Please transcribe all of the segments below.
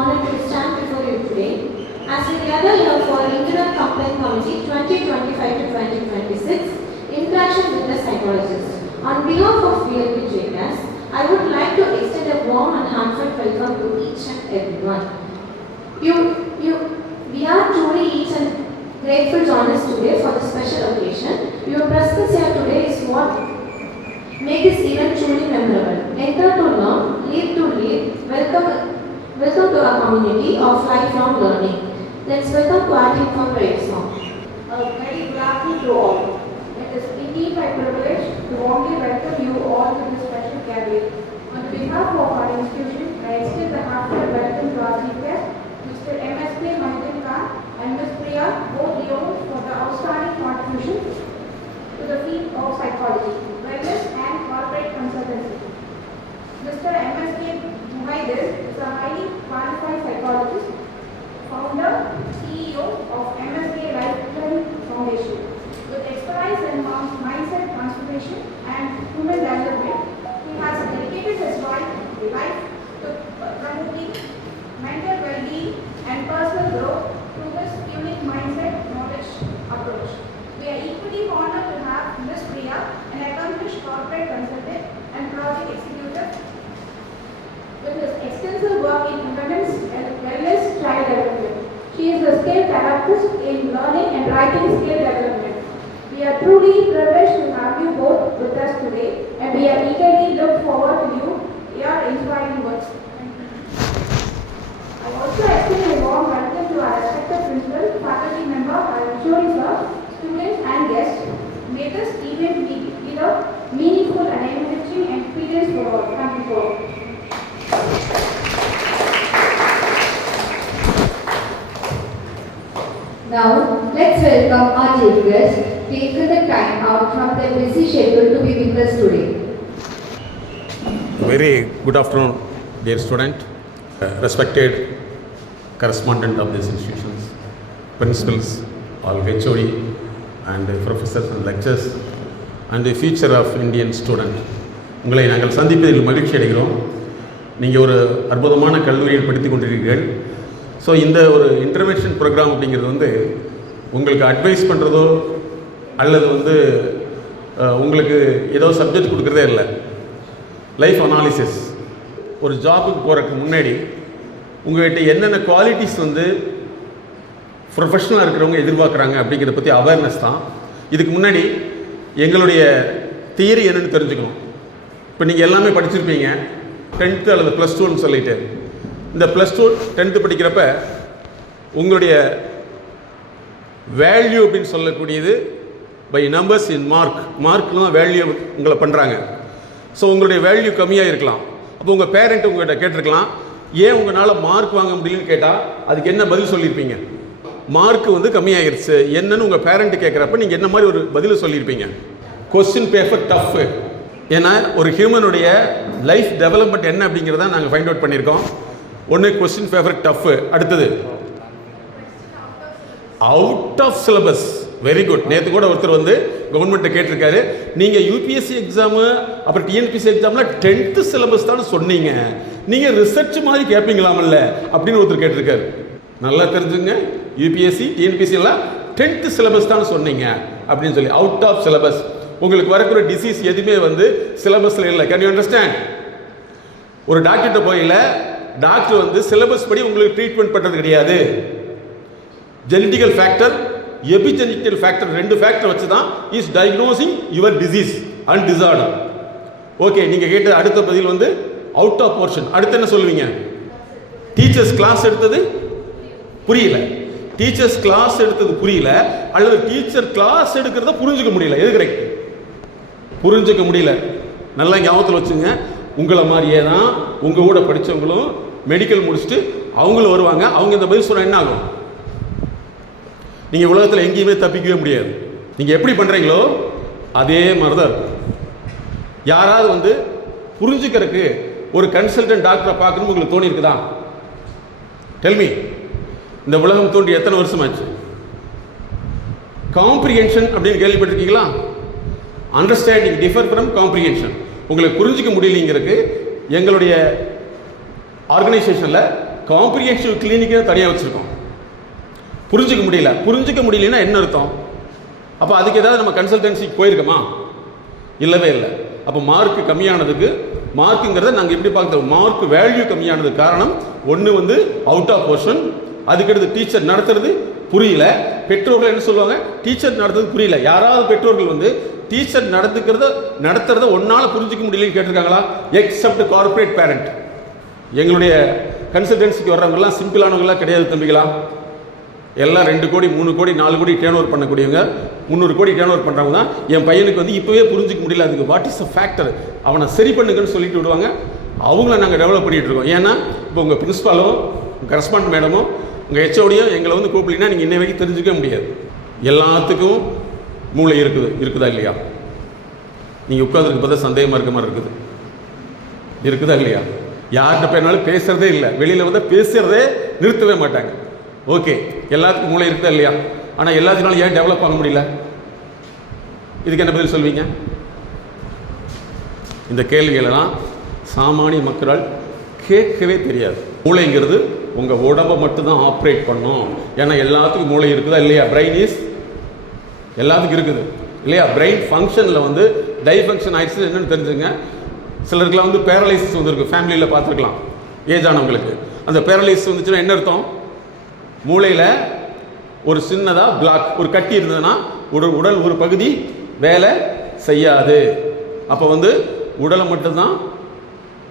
honored to stand before you today as we gather here for Internal Complaint Committee 2025 to 2026 Interaction with the Psychologist. On behalf of VLP JCAS, I would like to extend a warm and heartfelt welcome to each and everyone. We are truly each and grateful to join us today for this special occasion. Your presence here today is what makes this event truly memorable. Enter to learn, lead to lead. Welcome to our community of lifelong learning. Let's welcome to our team for great song. A very good afternoon to all. It is indeed my privilege to warmly welcome you all to this special gathering. On behalf of our institution, I extend the heartfelt welcome to our chief guest, Mr. M.S.K. Mahidin Khan and Ms. Priya, both Leo, for the outstanding contribution to the field of psychology, wellness and corporate consultancy. Mr. M.S.K. Mahidin is a highly qualified psychologist, founder, CEO of MSK Lifetime Foundation. With expertise in mindset transformation and human development, he has dedicated his life to promoting mental well-being and personal growth through this unique mindset knowledge approach. We are equally honored to have Ms. Priya, an accomplished corporate consultant and project executive with his extensive work in women's and wellness child development. She is a skilled therapist in learning and writing skill development. We are truly privileged to have you both with us today, and we are eagerly look forward to your inspiring words. I also extend a warm welcome to our respected principal, faculty member, Shori sir, students and guests. May this event be a meaningful and enriching experience for all. Thank you all. Now, let's welcome our chief guest, taking the time out from their busy schedule to be with us today. Very good afternoon, dear student, respected correspondent of these institutions, principals, all HOD, and professors and lecturers, and the future of Indian student. உங்களை நாங்கள் சந்திப்பதில் மகிழ்ச்சி அடைகிறோம். நீங்கள் ஒரு அற்புதமான கல்லூரியில் படித்துக் கொண்டிருக்கிறீர்கள். ஸோ இந்த ஒரு இன்டர்வென்ஷன் ப்ரோக்ராம் அப்படிங்கிறது உங்களுக்கு அட்வைஸ் பண்ணுறதோ அல்லது உங்களுக்கு ஏதோ சப்ஜெக்ட் கொடுக்குறதே இல்லை. Life analysis. ஒரு ஜாபுக்கு போகிறதுக்கு முன்னாடி உங்கள்கிட்ட என்னென்ன குவாலிட்டிஸ் ப்ரொஃபஷனலாக இருக்கிறவங்க எதிர்பார்க்குறாங்க அப்படிங்கிறத பற்றி அவேர்னஸ் தான். இதுக்கு முன்னாடி எங்களுடைய தியரி என்னென்னு தெரிஞ்சுக்கணும். இப்போ நீங்கள் எல்லாமே படிச்சிருப்பீங்க, 10th அல்லது +2ன்னு சொல்லிட்டு. இந்த +2 10th படிக்கிறப்ப உங்களுடைய வேல்யூ அப்படின்னு சொல்லக்கூடியது பை நம்பர்ஸ் இன் மார்க்கில் தான் வேல்யூ உங்களை பண்ணுறாங்க. ஸோ உங்களுடைய வேல்யூ கம்மியாக இருக்கலாம். அப்போ உங்கள் பேரண்ட் உங்கள்கிட்ட கேட்டிருக்கலாம், ஏன் உங்களால் மார்க் வாங்க முடியலன்னு கேட்டால் அதுக்கு என்ன பதில் சொல்லியிருப்பீங்க? மார்க்கு கம்மியாகிருச்சு என்னன்னு உங்கள் பேரண்ட்டு கேட்குறப்ப நீங்கள் என்ன மாதிரி ஒரு பதில் சொல்லியிருப்பீங்க? Question paper tough. ஏன்னா ஒரு ஹியூமனுடைய லைஃப் டெவலப்மெண்ட் என்ன அப்படிங்கிறத நாங்கள் ஃபைண்ட் அவுட் பண்ணியிருக்கோம். ஒன்று கொஸ்டின் பேப்பர் டஃப், அடுத்தது out of syllabus. Very good. நேற்று கூட ஒருத்தர் கவர்மெண்ட்டை கேட்டிருக்காரு, நீங்கள் யூபிஎஸ்சி எக்ஸாமு அப்புறம் டிஎன்பிஎஸ்சி எக்ஸாமில் 10th சிலபஸ் தான் சொன்னீங்க, நீங்கள் ரிசர்ச் மாதிரி கேட்பீங்களாமல்ல அப்படின்னு ஒருத்தர் கேட்டிருக்காரு. நல்லா தெரிஞ்சுங்க, யூபிஎஸ்சி டிஎன்பிஎஸ்சி எல்லாம் 10th சிலபஸ் தான் சொன்னீங்க அப்படின்னு சொல்லி. Out of syllabus. உங்களுக்கு வரக்கூடிய டிசீஸ் எதுவுமே சிலபஸில் இல்லை. Can you understand? ஒரு டாக்டர்கிட்ட போயில டாக்டர் சிலபஸ் படி உங்களுக்கு ட்ரீட்மெண்ட் பண்ணுறது கிடையாது. ஜெனட்டிக்கல் ஃபேக்டர், எபிஜெனட்டிக்கல் ஃபேக்டர், 2 ஃபேக்டர் வச்சு தான் is diagnosing your disease and disorder. Okay, நீங்கள் கேட்ட அடுத்த பதில் அவுட் ஆஃப் போர்ஷன். அடுத்து என்ன சொல்லுவீங்க? டீச்சர்ஸ் கிளாஸ் எடுத்தது புரியல, டீச்சர்ஸ் கிளாஸ் எடுத்தது புரியல, அல்லது டீச்சர் கிளாஸ் எடுக்கிறத புரிஞ்சுக்க முடியல. எது கரெக்ட்? புரிஞ்சுக்க முடியல. நல்லா ஞாபகத்தில் வச்சுங்க. உங்களை மாதிரியே தான் உங்கள் கூட படித்தவங்களும் மெடிக்கல் முடிச்சுட்டு அவங்களும் வருவாங்க. அவங்க இந்த பதில் சொன்னால் என்ன ஆகும்? நீங்கள் உலகத்தில் எங்கேயுமே தப்பிக்கவே முடியாது. நீங்கள் எப்படி பண்ணுறீங்களோ அதே மாதிரி தான் இருக்கும். யாராவது புரிஞ்சுக்கிறதுக்கு ஒரு கன்சல்டன்ட் டாக்டரை பார்க்கணும்னு உங்களுக்கு தோணி இருக்குதா? டெல்மி. இந்த உலகம் தோன்றி எத்தனை வருஷமாச்சு? காம்ப்ரிஹென்ஷன் அப்படின்னு கேள்விப்பட்டிருக்கீங்களா? Understanding differ from comprehension. உங்களுக்கு புரிஞ்சிக்க முடியலைங்கிறதுக்கு எங்களுடைய ஆர்கனைசேஷனில் காம்ப்ரிஹென்சிவ் கிளினிக்கே தனியாக வச்சுருக்கோம். புரிஞ்சிக்க முடியலன்னா என்ன அர்த்தம்? அப்போ அதுக்கு ஏதாவது நம்ம கன்சல்டன்சிக்கு போயிருக்கோமா? இல்லவே இல்லை. அப்போ மார்க் கம்மியானதுக்கு மார்க்குங்கிறத நாங்கள் எப்படி பார்க்குறோம்? மார்க் வேல்யூ கம்மியானதுக்கு காரணம் ஒன்று வந்து அவுட் ஆஃப் போர்ஷன், அதுக்கடுத்து டீச்சர் நடத்துறது புரியல. பெற்றோர்கள் என்ன சொல்லுவாங்க? டீச்சர் நடத்துறது புரியல. யாராவது பெற்றோர்கள் வந்து டீச்சர் நடத்துறத ஒன்றால் புரிஞ்சிக்க முடியலன்னு கேட்டிருக்காங்களா? Accept corporate parent. எங்களுடைய கன்சல்டன்சிக்கு வர்றவங்கலாம் சிம்பிளானவங்களாம் கிடையாது தம்பிகளா. எல்லாம் 2 கோடி 3 கோடி 4 கோடி டேர்ன் ஓவர் பண்ணக்கூடியவங்க, 300 கோடி டேர்ன் ஓவர் பண்ணுறவங்க தான். என் பையனுக்கு வந்து இப்போவே புரிஞ்சிக்க முடியல, அதுக்கு வாட் இஸ் அ ஃபேக்டர், அவனை சரி பண்ணுங்கன்னு சொல்லிட்டு விடுவாங்க. அவங்கள நாங்கள் டெவலப் பண்ணிகிட்டு இருக்கோம். ஏன்னா இப்போ உங்கள் பிரின்ஸ்பாலோ உங்கள் கரஸ்பாண்ட் மேடமோ உங்கள் ஹெச்ஓடியோ எங்களை வந்து கூப்பிடலிங்கன்னா நீங்கள் இன்னை வரைக்கும் தெரிஞ்சுக்க முடியாது. எல்லாத்துக்கும் மூளை இருக்குதா இல்லையா? நீங்கள் உட்காந்துருக்கு பார்த்தா சந்தேகமாக இருக்க மாதிரி இருக்குதா இல்லையா? யார்கிட்ட போனாலும் பேசுகிறதே இல்லை, வெளியில் வந்து பேசுகிறதே நிறுத்தவே மாட்டாங்க. ஓகே, எல்லாத்துக்கும் மூளை இருக்குதா இல்லையா? ஆனால் எல்லாத்தினாலும் ஏன் டெவலப் ஆக முடியல? இதுக்கு என்ன பதில் சொல்வீங்க? இந்த கேள்விகளெல்லாம் சாமானிய மக்களால் கேட்கவே தெரியாது. மூளைங்கிறது உங்கள் உடம்பை மட்டும்தான் ஆப்ரேட் பண்ணும். ஏன்னா எல்லாத்துக்கும் மூளை இருக்குதா இல்லையா? பிரெயின் இஸ் எல்லாத்துக்கும் இருக்குது இல்லையா? பிரெயின் ஃபங்க்ஷனில் வந்து டைஃபங்க்ஷன் ஆயிடுச்சு என்னென்னு தெரிஞ்சுங்க. சிலருக்குலாம் வந்து பேரலைசிஸ் வந்துருக்கு, ஃபேமிலியில் பார்த்துருக்கலாம். ஏஜ் ஆனவங்களுக்கு அந்த பேரலைசிஸ் வந்துச்சுன்னா என்ன அர்த்தம்? மூளையில் ஒரு சின்னதாக பிளாக், ஒரு கட்டி இருந்ததுன்னா உடல் ஒரு பகுதி வேலை செய்யாது. அப்போ வந்து உடலை மட்டும்தான்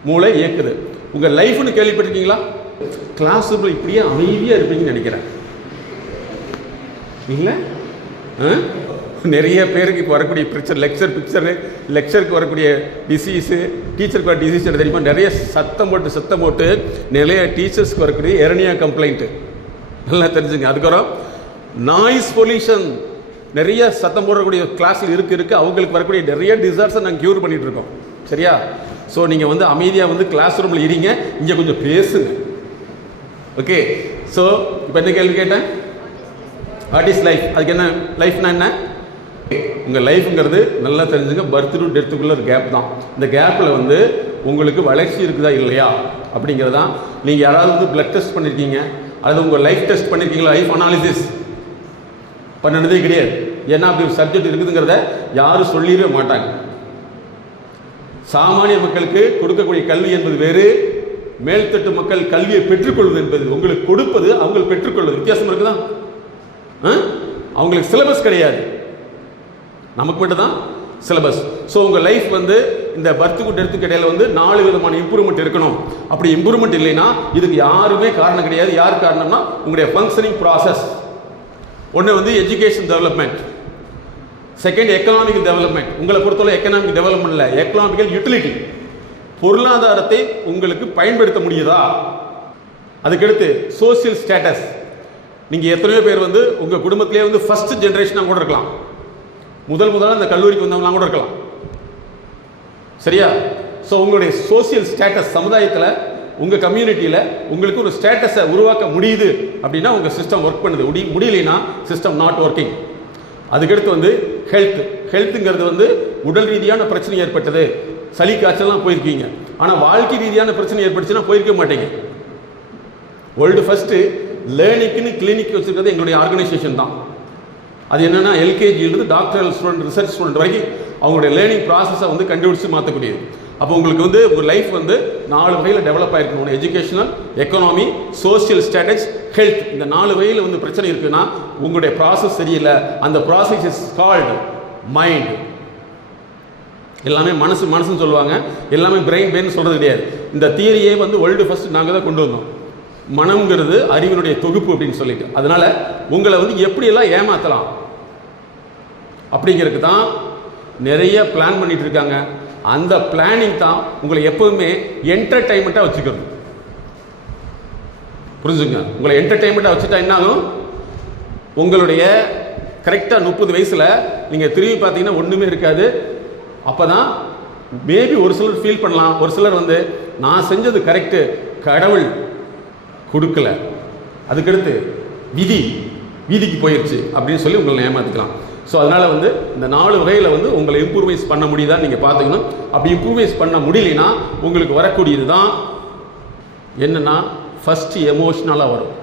மூளை இயக்குது. உங்கள் லைஃப்னு கேள்விப்பட்டிருக்கீங்களா? கிளாஸ் ரூமில் இப்படியே அமைதியாக இருப்பீங்கன்னு நினைக்கிறேன். இல்லை, நிறைய பேருக்கு இப்போ வரக்கூடிய பிரச்சனை லெக்சருக்கு வரக்கூடிய டிசீஸு, டீச்சருக்கு வர டிசீஸ் தெரியுமா? நிறைய சத்தம் போட்டு நிறைய டீச்சர்ஸ்க்கு வரக்கூடிய எரனியா கம்ப்ளைண்ட்டு நல்லா தெரிஞ்சுங்க. அதுக்கப்புறம் நாய்ஸ் பொல்யூஷன், நிறைய சத்தம் போடக்கூடிய கிளாஸில் இருக்கு அவங்களுக்கு வரக்கூடிய நிறைய டிசார்ட்ஸை நாங்கள் க்யூர் பண்ணிகிட்டு இருக்கோம். சரியா? ஸோ நீங்கள் வந்து அமைதியாக வந்து கிளாஸ் ரூமில் இருங்க, இங்கே கொஞ்சம் பேசுங்க. ஓகே, ஸோ இப்போ என்ன கேள்வி கேட்டேன்? What is life? அதுக்கு என்ன லைஃப்னா என்ன? உங்கள் லைஃப்ங்கிறது நல்லா தெரிஞ்சுங்க, பர்த் டு டெத்துக்குள்ள ஒரு கேப் தான். இந்த கேப்பில் வந்து உங்களுக்கு வளர்ச்சி இருக்குதா இல்லையா அப்படிங்கிறதான். நீங்கள் யாராவது வந்து பிளட் டெஸ்ட் பண்ணியிருக்கீங்க, அல்லது உங்கள் லைஃப் டெஸ்ட் பண்ணியிருக்கீங்களா? லைஃப் அனாலிசிஸ் பண்ணினதே கிடையாது. ஏன்னா அப்படி ஒரு சப்ஜெக்ட் இருக்குதுங்கிறத யாரும் சொல்லிடவே மாட்டாங்க. சாமானிய மக்களுக்கு கொடுக்கக்கூடிய கல்வி என்பது வேறு, மேல்தட்டு மக்கள் கல்வியை பெற்றுக்கொள்வது என்பது உங்களுக்கு கொடுப்பது, அவங்களுக்கு பெற்றுக்கொள்வது வித்தியாசம் இருக்குதா? அவங்களுக்கு சிலபஸ் கிடையாது, நமக்கு மட்டும் தான் சிலபஸ். ஸோ உங்கள் லைஃப் வந்து இந்த பர்த்துக்கு டெத்துக்கு இடையில வந்து 4 விதமான இம்ப்ரூவ்மெண்ட் இருக்கணும். அப்படி இம்ப்ரூவ்மெண்ட் இல்லைன்னா இதுக்கு யாருமே காரணம் கிடையாது. யார் காரணம்னா உங்களுடைய ஃபங்க்ஷனிங் ப்ராசஸ். ஒன்று வந்து education development, second economic development. உங்களை பொறுத்தவரை எக்கனாமிக் டெவலப்மெண்ட் இல்லை, எக்கனாமிக்கல் யூட்டிலிட்டி, பொருளாதாரத்தை உங்களுக்கு பயன்படுத்த முடியுதா? அதுக்கடுத்து சோசியல் ஸ்டேட்டஸ். நீங்கள் எத்தனையோ பேர் வந்து உங்கள் குடும்பத்திலே வந்து ஃபர்ஸ்ட் ஜென்ரேஷனாக கூட இருக்கலாம், முதல்ல அந்த கல்லூரிக்கு வந்தவங்களாம் கூட இருக்கலாம். சரியா? ஸோ உங்களுடைய சோசியல் ஸ்டேட்டஸ், சமுதாயத்தில் உங்கள் கம்யூனிட்டியில் உங்களுக்கு ஒரு ஸ்டேட்டஸை உருவாக்க முடியுது அப்படின்னா உங்கள் சிஸ்டம் ஒர்க் பண்ணுது. முடியலைன்னா சிஸ்டம் நாட் ஒர்க்கிங். அதுக்கடுத்து வந்து ஹெல்த்துங்கிறது வந்து உடல் ரீதியான பிரச்சனை ஏற்பட்டது, சளி காய்ச்சல்லாம் போயிருக்கீங்க. ஆனால் வாழ்க்கை ரீதியான பிரச்சனை ஏற்பட்டுச்சுன்னா போயிருக்க மாட்டேங்க. வேர்ல்டு ஃபஸ்ட்டு லேர்னிங்னு கிளினிக் வச்சுருக்கிறது எங்களுடைய ஆர்கனைசேஷன் தான். அது என்னென்னா எல்கேஜியிலிருந்து டாக்டரல் ஸ்டூடெண்ட், ரிசர்ச் ஸ்டூடெண்ட் வரைக்கும் அவங்களுடைய லேர்னிங் ப்ராசஸை வந்து கண்டுபிடிச்சு மாற்றக்கூடியது. அப்போ உங்களுக்கு வந்து ஒரு லைஃப் வந்து 4 வகையில் டெவலப் ஆகிருக்கணும். Educational, economy, social status, health. இந்த 4 வகையில் வந்து பிரச்சனை இருக்குன்னா உங்களுடைய ப்ராசஸ் சரியில்லை. அந்த ப்ராசஸ் இஸ் கால்டு மைண்ட். எல்லாமே மனசுன்னு சொல்லுவாங்க, எல்லாமே பிரெயின் சொல்கிறது கிடையாது. இந்த தியரியே வந்து வேர்ல்டு ஃபர்ஸ்ட் நாங்கள் தான் கொண்டு வந்தோம். மனம்ங்கிறது அறிவினுடைய தொகுப்பு அப்படின்னு சொல்லிட்டு. அதனால உங்களை வந்து எப்படியெல்லாம் ஏமாற்றலாம் அப்படிங்கிறதுக்கு தான் நிறைய பிளான் பண்ணிட்டு இருக்காங்க. அந்த பிளானிங் தான் உங்களை எப்பவுமே என்டர்டைன்மெண்ட்டாக வச்சுக்கிறது. புரிஞ்சுங்க? உங்களை என்டர்டைன்மெண்ட்டாக வச்சுட்டா என்ன ஆகும்? உங்களுடைய கரெக்டாக 30 வயசில் நீங்கள் திரும்பி பார்த்தீங்கன்னா ஒன்றுமே இருக்காது. அப்போ தான் மேபி ஒரு சிலர் ஃபீல் பண்ணலாம், ஒரு சிலர் வந்து நான் செஞ்சது கரெக்டு, கடவுள் கொடுக்கல, அதுக்கடுத்து வீதிக்கு போயிடுச்சு அப்படின்னு சொல்லி உங்களை ஏமாற்றிக்கலாம். ஸோ அதனால் வந்து இந்த 4 வகையில் வந்து உங்களை இம்ப்ரூவைஸ் பண்ண முடியுதான்னு நீங்கள் பார்த்துக்கணும். அப்படி இம்ப்ரூவைஸ் பண்ண முடியலனா உங்களுக்கு வரக்கூடியது தான் என்னென்னா ஃபஸ்ட்டு எமோஷ்னலாக வரும்.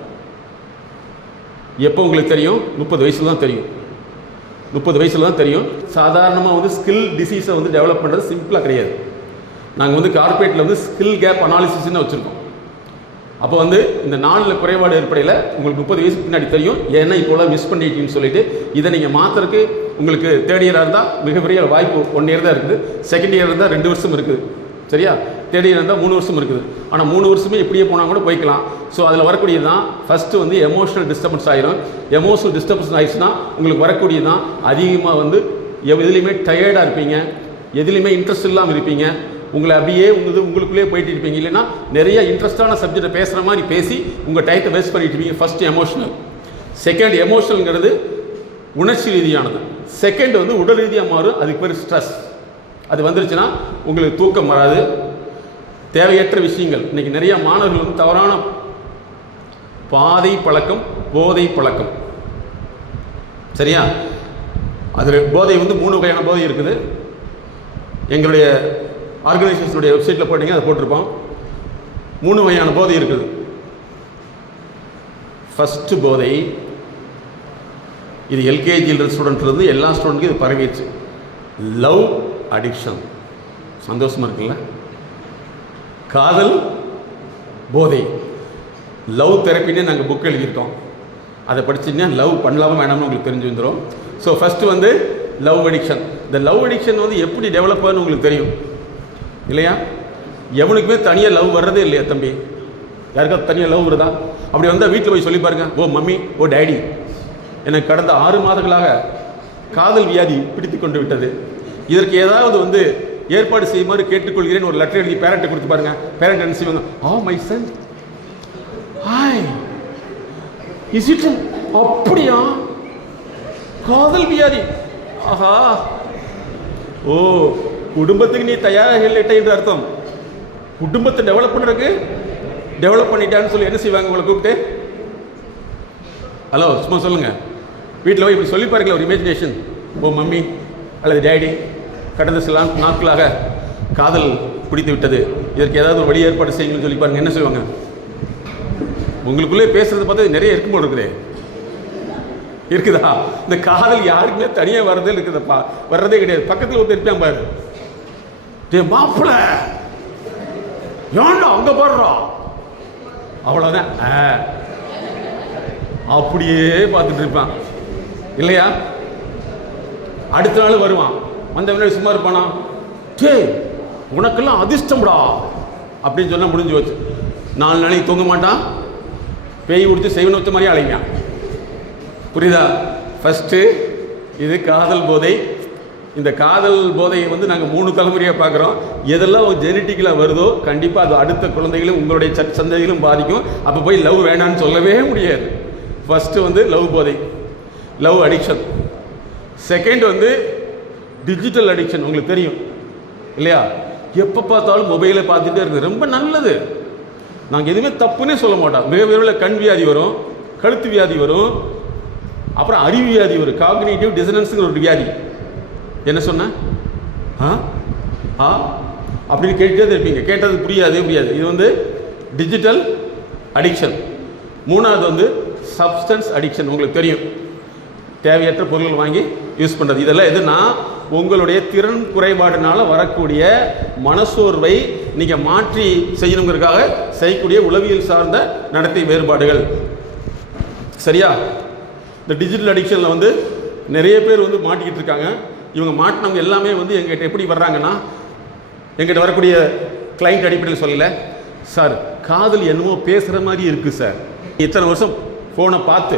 எப்போ உங்களுக்கு தெரியும்? 30 வயசில் தான் தெரியும். 30 வயசில் தான் தெரியும். சாதாரணமாக வந்து ஸ்கில் டிசீஸை வந்து டெவலப் பண்ணுறது சிம்பிளாக கிடையாது. நாங்கள் வந்து கார்பரேட்டில் வந்து ஸ்கில் கேப் அனாலிசிஸ்ன்னு வச்சுருக்கோம். அப்போ வந்து இந்த 4 குறைபாடு ஏற்படையில் உங்களுக்கு 30 வயசுக்கு பின்னாடி தெரியும். ஏன்னா இப்போலாம் மிஸ் பண்ணிட்டீங்கன்னு சொல்லிட்டு இதை நீங்கள் மாற்றுறதுக்கு உங்களுக்கு தேர்ட் இயராக இருந்தால் மிகப்பெரிய வாய்ப்பு 1 இயர் தான் இருக்குது. செகண்ட் இயர் இருந்தால் 2 வருஷம் இருக்குது. சரியா? தேர்ட் இயர் இருந்தால் 3 வருஷம் இருக்குது. ஆனால் 3 வருஷமே இப்படியே போனால் கூட போய்க்கலாம். ஸோ அதில் வரக்கூடியது தான் ஃபஸ்ட்டு வந்து எமோஷனல் டிஸ்டர்பன்ஸ் ஆகிரும். எமோஷனல் டிஸ்டர்பன்ஸ் ஆகிடுச்சுன்னா உங்களுக்கு வரக்கூடியது தான் அதிகமாக வந்து எதுலேயுமே டயர்டாக இருப்பீங்க, எதுலேயுமே இன்ட்ரெஸ்ட் இல்லாமல் இருப்பீங்க, உங்களை அப்படியே உங்களுக்குள்ளேயே போயிட்டு இருப்பீங்க. இல்லைன்னா நிறைய இன்ட்ரெஸ்டான சப்ஜெக்டை பேசுகிற மாதிரி பேசி உங்கள் டயத்தை வேஸ்ட் பண்ணிட்டு இருப்பீங்க. First emotional. செகண்ட் எமோஷனல்ங்கிறது உணர்ச்சி ரீதியானது. செகண்ட் வந்து உடல் ரீதியாக மாறும். அதுக்கு பேர் ஸ்ட்ரெஸ். அது வந்துருச்சுன்னா உங்களுக்கு தூக்கம் வராது, தேவையற்ற விஷயங்கள். இன்றைக்கி நிறைய மாணவர்கள் வந்து தவறான பாதை பழக்கம், போதை பழக்கம். சரியா? அதில் போதை வந்து 3 வகையான போதை இருக்குது. எங்களுடைய ஆர்கனைசேஷனுடைய வெப்சைட்டில் போட்டிங்க, அதை போட்டிருப்போம். 3 வகையான போதை இருக்குது. ஃபஸ்ட்டு போதை, இது எல்கேஜியில் ஸ்டூடெண்ட்லேருந்து எல்லா ஸ்டூடெண்ட்டுக்கும் இது பரவிடுச்சு. Love addiction. சந்தோஷமாக இருக்குல்ல? காதல் போதை. லவ் தெரப்பின்னே நாங்கள் புக் எழுதியிருக்கோம். அதை படிச்சிங்கன்னா லவ் பண்ணலாமா வேணாம்னு உங்களுக்கு தெரிஞ்சு வந்துடும். ஸோ ஃபஸ்ட்டு வந்து லவ் அடிக்ஷன். இந்த லவ் அடிக்ஷன் வந்து எப்படி டெவலப் ஆகுன்னு உங்களுக்கு தெரியும் இல்லையா? எவனுக்குமே தனியாக லவ் வர்றதே இல்லையா தம்பி? யாருக்காவது தனியாக லவ் வருதா? அப்படி வந்தால் வீட்டில் போய் சொல்லி பாருங்க, ஓ மம்மி, ஓ டேடி, எனக்கு கடந்த 6 மாதங்களாக காதல் வியாதி பிடித்து கொண்டு விட்டது. இதற்கு ஏதாவது வந்து ஏற்பாடு செய்யுமாறு கேட்டுக்கொள்கிறேன் ஒரு லெட்டர் எழுதி பேரண்ட்டை கொடுத்து பாருங்க. பேரண்ட் என்ன செய்வாங்க? Ah my son, hi, is it? அப்படியா? காதல் வியாதி? ஆஹா, ஓ, குடும்பத்துக்கு நீ தயாராக இல்லைட்ட என்று அர்த்தம். குடும்பத்தை டெவலப் பண்ணுறதுக்கு டெவலப் பண்ணிட்டான்னு சொல்லி என்ன செய்வாங்க? உங்களை கூப்பிட்டு, ஹலோ சும்மா சொல்லுங்கள், வீட்டில் போய் இப்படி சொல்லி பாருங்களேன் ஒரு இமேஜினேஷன். ஓ மம்மி அல்லது டேடி, கடந்த சில நாட்களாக காதல் பிடித்து விட்டது, இதற்கு ஏதாவது ஒரு வழி ஏற்பாடு செய்யுங்கன்னு சொல்லி பாருங்க. என்ன செய்வாங்க? உங்களுக்குள்ளே பேசுறது பார்த்தா நிறைய இருக்கும் போல இருக்குதே. இருக்குதா? இந்த காதல் யாருக்குமே தனியாக வர்றதே இருக்குதுப்பா, வர்றதே கிடையாது. பக்கத்தில் ஒருத்தர் இருப்பான் பாரு, டே மாப்பிள்ள ஏன்டா அங்கே பாடுறோம், அவ்வளோதான். அப்படியே பார்த்துட்டு இருப்பான் இல்லையா? அடுத்த நாள் வருவான், வந்த முன்னாடி சும்மா இருப்பானா, டே உனக்கெல்லாம் அதிர்ஷ்டம்டா அப்படின்னு சொன்னால் முடிஞ்சு வச்சு. 4 நாளைக்கு தூங்க மாட்டான், பேய் உடிச்சு செய்வன வச்ச மாதிரியே அழைப்பான். புரியுதா? ஃபஸ்ட்டு இது காதல் போதை. இந்த காதல் போதையை வந்து நாங்கள் 3 தலைமுறையாக பார்க்குறோம். எதெல்லாம் ஜெனட்டிக்கலாக வருதோ கண்டிப்பாக அது அடுத்த குழந்தைகளும் உங்களுடைய சந்ததிகளும் பாதிக்கும். அப்போ போய் லவ் வேணான்னு சொல்லவே முடியாது. ஃபஸ்ட்டு வந்து லவ் போதை, லவ் அடிக்ஷன். செகண்ட் வந்து டிஜிட்டல் அடிக்ஷன். உங்களுக்கு தெரியும் இல்லையா? எப்போ பார்த்தாலும் மொபைலை பார்த்துட்டே இருக்குது. ரொம்ப நல்லது, நாங்கள் எதுவுமே தப்புன்னே சொல்ல மாட்டோம். மிக விரைவில் கண் வியாதி வரும், கழுத்து வியாதி வரும், அப்புறம் அறிவு வியாதி வரும், காக்னிட்டிவ் டிசனன்ஸுங்கிற ஒரு வியாதி. என்ன சொன்ன? அப்படின்னு கேட்டுட்டே இருப்பீங்க, கேட்டது புரியாது. இது வந்து டிஜிட்டல் அடிக்ஷன். 3வது வந்து சப்ஸ்டன்ஸ் அடிக்ஷன். உங்களுக்கு தெரியும், தேவையற்ற பொருட்கள் வாங்கி யூஸ் பண்ணுறது. இதெல்லாம் எதுனா உங்களுடைய திறன் குறைபாடுனால வரக்கூடிய மனசோர்வை நீங்கள் மாற்றி செய்யணுங்கிறதுக்காக செய்யக்கூடிய உளவியல் சார்ந்த நடத்தை வேறுபாடுகள். சரியா? இந்த டிஜிட்டல் அடிக்ஷனில் வந்து நிறைய பேர் வந்து மாட்டிக்கிட்டு இருக்காங்க. இவங்க மாட்டினவங்க எல்லாமே வந்து எங்கிட்ட எப்படி வர்றாங்கன்னா, எங்கிட்ட வரக்கூடிய கிளைண்ட் அடிப்படையில் சொல்லலை, சார் காதல் என்னமோ பேசுகிற மாதிரி இருக்குது சார். இத்தனை வருஷம் ஃபோனை பார்த்து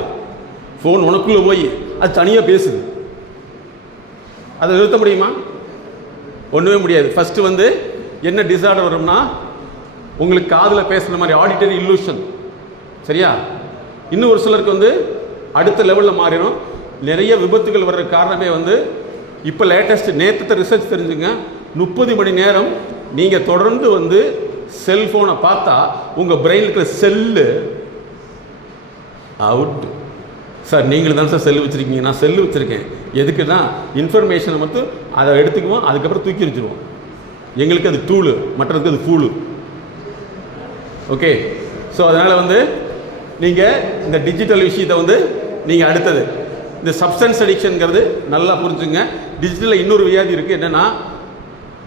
ஃபோன் உனக்குள்ளே போய் அது தனியாக பேசுது, அதை நிறுத்த முடியுமா? ஒன்றுமே முடியாது. ஃபஸ்ட்டு வந்து என்ன டிஸார்டர் வரும்னா, உங்களுக்கு காதில் பேசுகிற மாதிரி ஆடிட்டரி இல்லூஷன். சரியா? இன்னும் ஒரு சிலருக்கு வந்து அடுத்த லெவலில் மாறிடும். நிறைய விபத்துகள் வர்ற காரணமே வந்து இப்போ லேட்டஸ்ட் நேற்று ரிசர்ச் தெரிஞ்சுங்க, 30 மணி நேரம் நீங்கள் தொடர்ந்து வந்து செல்ஃபோனை பார்த்தா உங்கள் பிரெயினில் இருக்கிற செல்லு அவுட். சார் நீங்களும் தான் சார் செல்லு வச்சுருக்கீங்க. நான் செல்லு வச்சுருக்கேன். எதுக்குன்னா இன்ஃபர்மேஷனை மட்டும் அதை எடுத்துக்குவோம், அதுக்கப்புறம் தூக்கி வச்சுருவோம். எங்களுக்கு அது டூலு, மற்றதுக்கு அது ஃபூலு. ஓகே. ஸோ அதனால் வந்து நீங்கள் இந்த டிஜிட்டல் விஷயத்தை வந்து நீங்கள் அடுத்தது இந்த சப்ஸ்டன்ஸ் அடிக்ஷனுங்கிறது நல்லா புரிஞ்சுங்க. டிஜிட்டலில் இன்னொரு வியாதி இருக்குது. என்னென்னா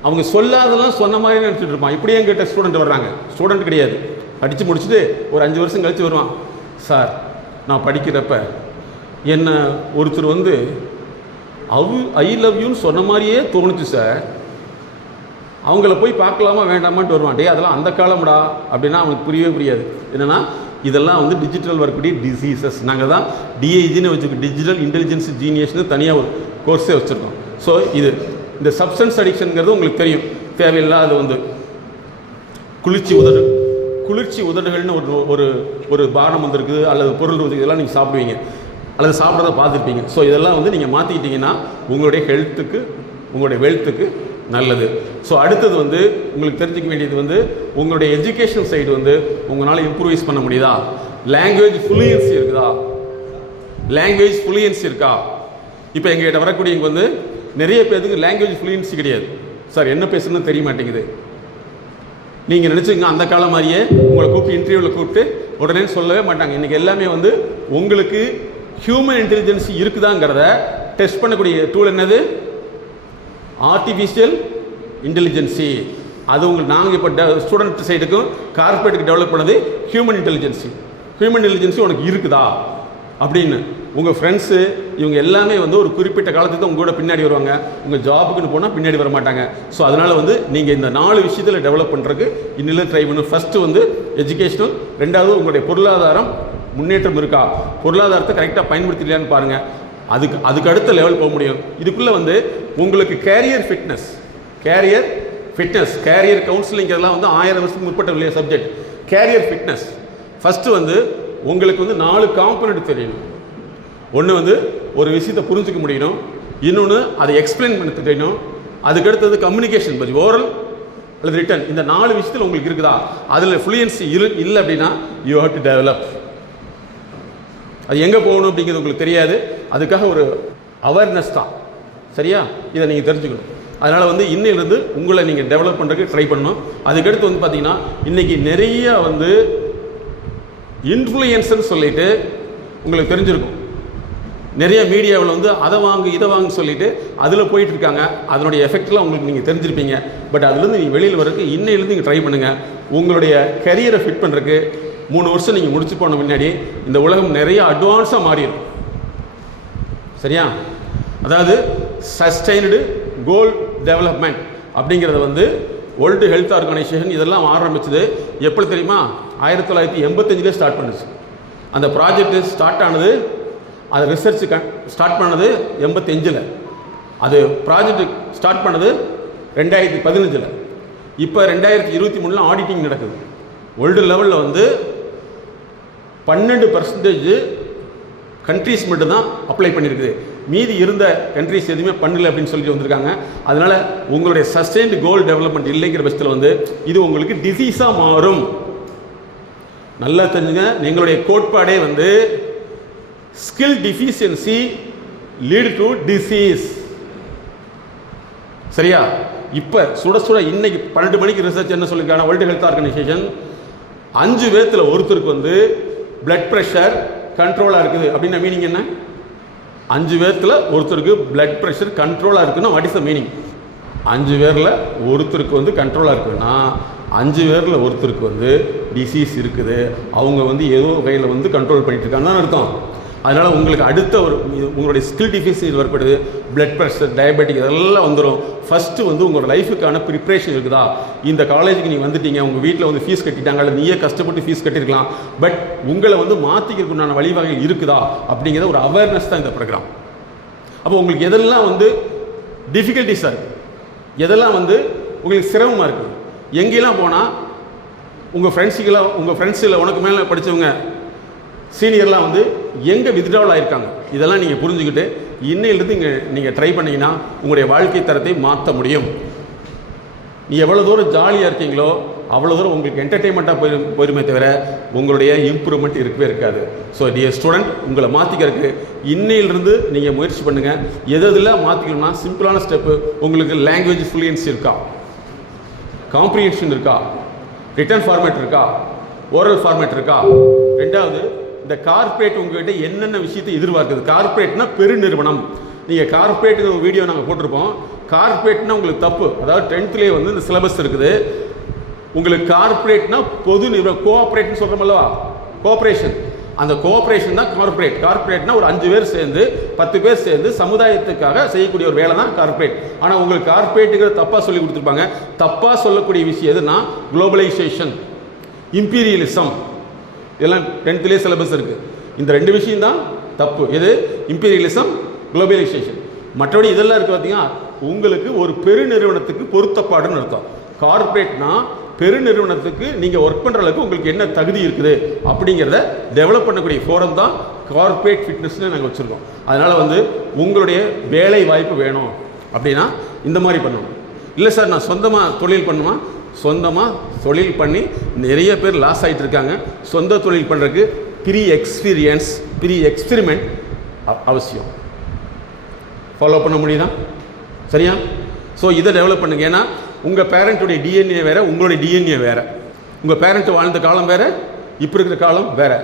அவங்க சொல்லாதெல்லாம் சொன்ன மாதிரி நினச்சிட்டு இருப்பான். இப்படியே எங்கிட்ட ஸ்டூடெண்ட் வர்றாங்க. ஸ்டூடெண்ட் கிடையாது, படித்து முடிச்சுட்டு ஒரு 5 வருஷம் கழித்து வருவான். சார், நான் படிக்கிறப்ப என்ன ஒருத்தர் வந்து ஐ லவ் யூன்னு சொன்ன மாதிரியே தோணுச்சு சார், அவங்கள போய் பார்க்கலாமா வேண்டாமான்ட்டு வருவான். டே அதெல்லாம் அந்த காலம்டா அப்படின்னா அவனுக்கு புரியவே புரியாது. என்னென்னா இதெல்லாம் வந்து டிஜிட்டல் வரக்கூடிய டிசீசஸ். நாங்கள் தான் டிஐஜின்னு வச்சுருக்கோம், டிஜிட்டல் இன்டெலிஜென்ஸ் ஜீனியஸ்னு தனியாக ஒரு கோர்ஸே வச்சுருக்கோம். ஸோ இது இந்த சப்ஸ்டன்ஸ் அடிக்ஷனுங்கிறது உங்களுக்கு தெரியும். தேவையில்லாத வந்து குளிர்ச்சி உதடுகள்னு ஒரு ஒரு பானம் வந்துருக்குது, அல்லது பொருள் இதெல்லாம் நீங்கள் சாப்பிடுவீங்க அல்லது சாப்பிட்றத பார்த்துருப்பீங்க. ஸோ இதெல்லாம் வந்து நீங்கள் மாற்றிக்கிட்டிங்கன்னா உங்களுடைய ஹெல்த்துக்கு, உங்களுடைய வெல்த்துக்கு நல்லது. ஸோ அடுத்தது வந்து உங்களுக்கு தெரிஞ்சிக்க வேண்டியது வந்து உங்களுடைய எஜுகேஷன் சைடு வந்து உங்களால் இம்ப்ரூவைஸ் பண்ண முடியுதா? லாங்குவேஜ் ஃப்ளூயன்சி இருக்குதா? லாங்குவேஜ் ஃப்ளூயன்சி இருக்கா? இப்போ எங்ககிட்ட வரக்கூடியவங்க வந்து நிறைய பேருக்கு லாங்குவேஜ் ஃப்ளூயன்சி கிடையாது. சார் என்ன பேசுன்னு தெரிய மாட்டேங்குது. நீங்கள் நினச்சிங்க அந்த காலம் மாதிரியே உங்களை கூப்பிட்டு இன்டர்வியூவில் கூப்பிட்டு உடனே சொல்லவே மாட்டாங்க. இன்றைக்கி எல்லாமே வந்து உங்களுக்கு ஹியூமன் இன்டெலிஜென்ஸ் இருக்குதாங்கிறத டெஸ்ட் பண்ணக்கூடிய டூல் என்னது? Artificial intelligence. அது உங்களுக்கு நாங்கள் இப்போ ஸ்டூடெண்ட் சைடுக்கும் கார்பரேட்டுக்கு டெவலப் பண்ணது ஹியூமன் இன்டெலிஜென்சி. ஹியூமன் இன்டெலிஜென்சி உனக்கு இருக்குதா அப்படின்னு உங்கள் ஃப்ரெண்ட்ஸு இவங்க எல்லாமே வந்து ஒரு குறிப்பிட்ட காலத்துக்கு தான் உங்களோட பின்னாடி வருவாங்க. உங்கள் ஜாபுக்குன்னு போனால் பின்னாடி வர மாட்டாங்க. ஸோ அதனால் வந்து நீங்கள் இந்த 4 விஷயத்தில் டெவலப் பண்ணுறதுக்கு இன்னிலும் ட்ரை பண்ணணும். ஃபஸ்ட்டு வந்து எஜுகேஷனல், ரெண்டாவது உங்களுடைய பொருளாதாரம் முன்னேற்றம் இருக்கா, பொருளாதாரத்தை கரெக்டாக பயன்படுத்தலையான்னு பாருங்கள். அதுக்கு அடுத்த லெவல் போக முடியும். இதுக்குள்ளே வந்து உங்களுக்கு கேரியர் ஃபிட்னஸ், கேரியர் கவுன்சிலிங் எல்லாம் வந்து 1000 வருஷத்துக்கு முற்பட்ட சப்ஜெக்ட். கேரியர் ஃபிட்னஸ் ஃபஸ்ட்டு வந்து உங்களுக்கு வந்து 4 காம்பனண்ட் தெரியணும். ஒன்று வந்து ஒரு விஷயத்தை புரிஞ்சுக்க முடியணும், இன்னொன்று அதை எக்ஸ்பிளைன் பண்ண தெரியணும், அதுக்கடுத்தது கம்யூனிகேஷன் பற்றி ஓரல் அல்லது ரிட்டன். இந்த 4 விஷயத்தில் உங்களுக்கு இருக்குதா? அதில் ஃப்ளூயன்சி இல்லை அப்படின்னா யூ ஹேவ் டு டெவலப். அது எங்கே போகணும் அப்படிங்கிறது உங்களுக்கு தெரியாது. அதுக்காக ஒரு அவேர்னஸ் தான். சரியா? இதை நீங்கள் தெரிஞ்சுக்கணும். அதனால் வந்து இன்னிலிருந்து உங்களை நீங்கள் டெவலப் பண்ணுறதுக்கு ட்ரை பண்ணணும். அதுக்கடுத்து வந்து பார்த்தீங்கன்னா இன்றைக்கி நிறைய வந்து இன்ஃப்ளூயன்ஸ்ன்னு சொல்லிட்டு உங்களுக்கு தெரிஞ்சிருக்கும். நிறைய மீடியாவில் வந்து அதை வாங்கு இதை வாங்க சொல்லிட்டு அதில் போயிட்டு இருக்காங்க. அதனுடைய எஃபெக்ட்லாம் உங்களுக்கு நீங்கள் தெரிஞ்சிருப்பீங்க. பட் அதுலேருந்து நீங்கள் வெளியில் வரதுக்கு இன்னையிலேருந்து நீங்கள் ட்ரை பண்ணுங்கள். உங்களுடைய கரியரை ஃபிட் பண்ணுறதுக்கு 3 வருஷம் நீங்கள் முடிச்சு போன முன்னாடி இந்த உலகம் நிறைய அட்வான்ஸாக மாறிடும். சரியா? அதாவது சஸ்டைன்டு கோல் டெவலப்மெண்ட் அப்படிங்கிறத வந்து வேர்ல்டு ஹெல்த் ஆர்கனைசேஷன் இதெல்லாம் ஆரம்பிச்சது எப்படி தெரியுமா? 1985 ஸ்டார்ட் பண்ணுச்சு. அந்த ப்ராஜெக்ட் ஸ்டார்ட் ஆனது, அது ரிசர்ச் ஸ்டார்ட் பண்ணது 85. அது ப்ராஜெக்ட் ஸ்டார்ட் பண்ணது 2015. இப்போ 2023 ஆடிட்டிங் நடக்குது. வேர்ல்டு லெவலில் வந்து 12% கண்ட்ரீஸ் மட்டும்தான் அப்ளை பண்ணியிருக்குது. மீதி இருந்த கண்ட்ரிஸ் எதுவுமே பண்ணல அப்படின்னு சொல்லிட்டு வந்திருக்காங்க. அதனால் உங்களுடைய சஸ்டைன்டு கோல் டெவலப்மெண்ட் இல்லைங்கிற பட்சத்தில் வந்து இது உங்களுக்கு டிசீஸாக மாறும். நல்லா தெரிஞ்சுங்க, எங்களுடைய கோட்பாடே வந்து skill deficiency lead to disease. சரியா? இப்போ சுட இன்னைக்கு 12 மணிக்கு ரிசர்ச் என்ன சொல்லியிருக்காங்க? வேர்ல்டு ஹெல்த் ஆர்கனைசேஷன் 5 பேர்த்தில் ஒருத்தருக்கு வந்து பிளட் ப்ரெஷர் கண்ட்ரோலாக இருக்குது அப்படின்னா மீனிங் என்ன? 5 பேர்த்தில் ஒருத்தருக்கு பிளட் ப்ரெஷர் கண்ட்ரோலாக இருக்குன்னா வாட் இஸ் த மீனிங்? 5 பேரில் ஒருத்தருக்கு வந்து கண்ட்ரோலாக இருக்குன்னா 5 பேரில் ஒருத்தருக்கு வந்து டிசீஸ் இருக்குது. அவங்க வந்து ஏதோ வகையில் வந்து கண்ட்ரோல் பண்ணிட்டு இருக்காங்கன்னு அர்த்தம். அதனால் உங்களுக்கு அடுத்த ஒரு உங்களுடைய ஸ்கில் டிஃபிஷியன்சி வரப்படுது. பிளட் ப்ரெஷர், டயபெட்டிக் இதெல்லாம் வந்துடும். ஃபஸ்ட்டு வந்து உங்களோட லைஃபுக்கான ப்ரிப்ரேஷன் இருக்குதா? இந்த காலேஜுக்கு நீங்கள் வந்துட்டீங்க, உங்கள் வீட்டில் வந்து ஃபீஸ் கட்டிட்டாங்க, அல்லது நீயே கஷ்டப்பட்டு ஃபீஸ் கட்டியிருக்கலாம். பட் உங்களை வந்து மாற்றிக்கிறதுக்குண்டான வழிவகை இருக்குதா அப்படிங்கிற ஒரு அவேர்னஸ் தான் இந்த ப்ரோக்ராம். அப்போ உங்களுக்கு எதெல்லாம் வந்து டிஃபிகல்ட்டிஸாக இருக்குது, எதெல்லாம் வந்து உங்களுக்கு சிரமமாக இருக்குது, எங்கெல்லாம் போனால் உங்கள் ஃப்ரெண்ட்ஸுகளை உனக்கு மேலே படித்தவங்க சீனியர்லாம் வந்து எங்கே வித்ட்ராவல் ஆகிருக்காங்க, இதெல்லாம் நீங்கள் புரிஞ்சுக்கிட்டு இன்னையிலிருந்து நீங்கள் ட்ரை பண்ணிங்கன்னா உங்களுடைய வாழ்க்கை தரத்தை மாற்ற முடியும். நீ எவ்வளோ தூரம் ஜாலியாக இருக்கீங்களோ அவ்வளோ தூரம் உங்களுக்கு என்டர்டெயின்மெண்ட்டாக போயிருமே தவிர உங்களுடைய இம்ப்ரூவ்மெண்ட் இருக்கவே இருக்காது. ஸோ டியர் ஸ்டூடெண்ட், உங்களை மாற்றிக்கிறதுக்கு இன்னையிலிருந்து நீங்கள் முயற்சி பண்ணுங்கள். எதெல்லாம் மாற்றிக்கணும்னா சிம்பிளான ஸ்டெப்பு. உங்களுக்கு லாங்குவேஜ் ஃப்ளூயன்சி இருக்கா, காம்ப்ரிஹென்ஷன் இருக்கா, ரிட்டன் ஃபார்மேட் இருக்கா, ஓரல் ஃபார்மேட் இருக்கா? ரெண்டாவது, இந்த கார்ப்பரேட் உங்ககிட்ட என்னென்ன விஷயத்தை எதிர்பார்க்குது? கார்ப்பரேட்னா பெருநிறுவனம். நீங்கள் கார்ப்பரேட்டுங்கிற ஒரு வீடியோ நாங்கள் போட்டிருப்போம். கார்ப்பரேட்னா உங்களுக்கு தப்பு. அதாவது 10th வந்து இந்த சிலபஸ் இருக்குது. உங்களுக்கு கார்ப்பரேட்னா பொது நிறுவனம், கோஆப்ரேட்னு சொல்கிறோமல்லவா, கோஆப்ரேஷன். அந்த கோஆப்ரேஷன் தான் கார்ப்பரேட். கார்ப்பரேட்னா ஒரு 5 பேர் சேர்ந்து 10 பேர் சேர்ந்து சமுதாயத்துக்காக செய்யக்கூடிய ஒரு வேலை தான் கார்ப்பரேட். ஆனால் உங்களுக்கு கார்ப்பரேட்டுங்கிற தப்பாக சொல்லி கொடுத்துருப்பாங்க. தப்பாக சொல்லக்கூடிய விஷயம் எதுனா குளோபலைசேஷன், இம்பீரியலிசம். இதெல்லாம் 10th சிலபஸ் இருக்குது. இந்த 2 விஷயம் தான் தப்பு. எது? Imperialism, globalisation. மற்றபடி இதெல்லாம் இருக்குது. பார்த்தீங்கன்னா உங்களுக்கு ஒரு பெருநிறுவனத்துக்கு பொருத்தப்பாடுன்னு அர்த்தம். கார்ப்பரேட்னா பெருநிறுவனத்துக்கு நீங்கள் ஒர்க் பண்ணுற அளவுக்கு உங்களுக்கு என்ன தகுதி இருக்குது அப்படிங்கிறத டெவலப் பண்ணக்கூடிய ஃபோரம் தான் கார்ப்பரேட் ஃபிட்னஸ்னு நாங்கள் வச்சுருக்கோம். அதனால் வந்து உங்களுடைய வேலை வாய்ப்பு வேணும் அப்படின்னா இந்த மாதிரி பண்ணணும். இல்லை சார் நான் சொந்தமாக தொழில் பண்ணுமா? சொந்தமாக தொழில் பண்ணி நிறைய பேர் லாஸ் ஆகிட்டு இருக்காங்க. சொந்த தொழில் பண்ணுறதுக்கு ப்ரீ எக்ஸ்பீரியன்ஸ், ப்ரீ எக்ஸ்பெரிமெண்ட் அவசியம். ஃபாலோ பண்ண முடியுதா? சரியா? ஸோ இதை டெவலப் பண்ணுங்க. ஏன்னா உங்கள் பேரண்ட்டுடைய டிஎன்ஏ வேறு, உங்களுடைய டிஎன்ஏ வேறு. உங்கள் பேரண்ட்டு வாழ்ந்த காலம் வேறு, இப்போ இருக்கிற காலம் வேறு.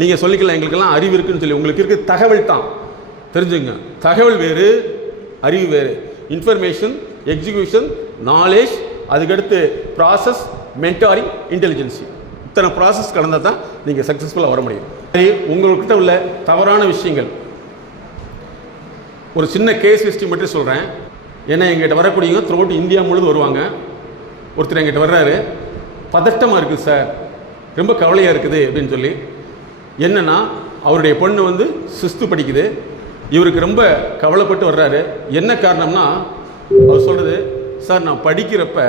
நீங்கள் சொல்லிக்கலாம் எங்களுக்கெல்லாம் அறிவு இருக்குன்னு சொல்லி. உங்களுக்கு இருக்கிற தகவல் தான், தெரிஞ்சுங்க. தகவல் வேறு, அறிவு வேறு. இன்ஃபர்மேஷன், எக்ஸிக்யூஷன், நாலேஜ், அதுக்கடுத்து ப்ராசஸ், மென்டாரிங், இன்டெலிஜென்சி. இத்தனை ப்ராசஸ் கடந்தால் தான் நீங்கள் சக்ஸஸ்ஃபுல்லாக வர முடியும். சரி, உங்கள்கிட்ட உள்ள தவறான விஷயங்கள் ஒரு சின்ன கேஸ் ஹிஸ்ட்ரி மட்டும் சொல்கிறேன். ஏன்னா எங்கிட்ட வரக்கூடியவங்க த்ரூஅவுட் இந்தியா முழுவதும் வருவாங்க. ஒருத்தர் எங்கிட்ட வர்றாரு, பதட்டமாக இருக்குது சார், ரொம்ப கவலையாக இருக்குது அப்படின்னு சொல்லி. என்னென்னா அவருடைய பொண்ணு வந்து 6th படிக்குது. இவருக்கு ரொம்ப கவலைப்பட்டு வர்றாரு. என்ன காரணம்னா அவர் சொல்கிறது, சார் நான் படிக்கிறப்ப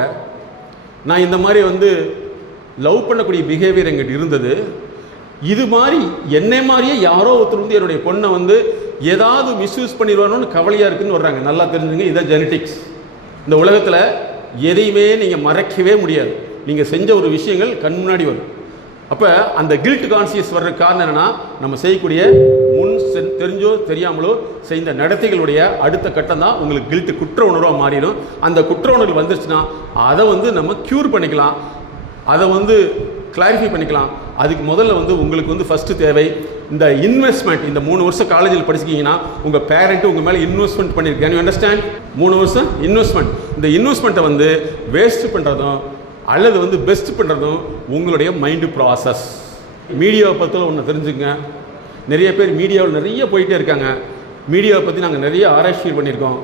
நான் இந்த மாதிரி வந்து லவ் பண்ணக்கூடிய பிஹேவியர் எங்கிட்ட இருந்தது. இது மாதிரி என்னை மாதிரியே யாரோ ஒருத்தர் வந்து என்னுடைய பொண்ணை வந்து ஏதாவது மிஸ்யூஸ் பண்ணிடுவானோன்னு கவலையாக இருக்குதுன்னு வர்றாங்க. நல்லா தெரிஞ்சுங்க, இதான் ஜெனட்டிக்ஸ். இந்த உலகத்தில் எதையுமே நீங்கள் மறைக்கவே முடியாது. நீங்கள் செஞ்ச ஒரு விஷயங்கள் கண் முன்னாடி வரும். அப்போ அந்த கில்ட் கான்சியஸ் வர்ற காரணம் என்னென்னா, நம்ம செய்யக்கூடிய தெரிஞ்சோ தெரியாமலோ செய்த நடத்தைகளுடைய அடுத்த கட்டம் தான் உங்களுக்கு கில்ட், குற்ற உணர்வாக மாறிடும். அந்த குற்ற உணர்வு வந்துருச்சுன்னா அதை வந்து நம்ம க்யூர் பண்ணிக்கலாம், அதை வந்து கிளாரிஃபை பண்ணிக்கலாம். அதுக்கு முதல்ல வந்து உங்களுக்கு வந்து ஃபஸ்ட்டு தேவை இந்த இன்வெஸ்ட்மெண்ட். இந்த 3 வருஷம் காலேஜில் படிச்சிக்கிங்கன்னா உங்கள் பேரண்ட்டு உங்கள் மேலே இன்வெஸ்ட்மெண்ட் பண்ணியிருக்கேன். You understand? 3 வருஷம் இன்வெஸ்ட்மெண்ட். இந்த இன்வெஸ்ட்மெண்ட்டை வந்து வேஸ்ட் பண்ணுறதும் அல்லது வந்து பெஸ்ட் பண்ணுறதும் உங்களுடைய மைண்டு ப்ராசஸ். மீடியாவை பற்றில ஒன்று தெரிஞ்சுங்க. நிறைய பேர் மீடியாவில் நிறைய போயிட்டே இருக்காங்க. மீடியாவை பற்றி நாங்கள் நிறைய ஆராய்ச்சி பண்ணியிருக்கோம்.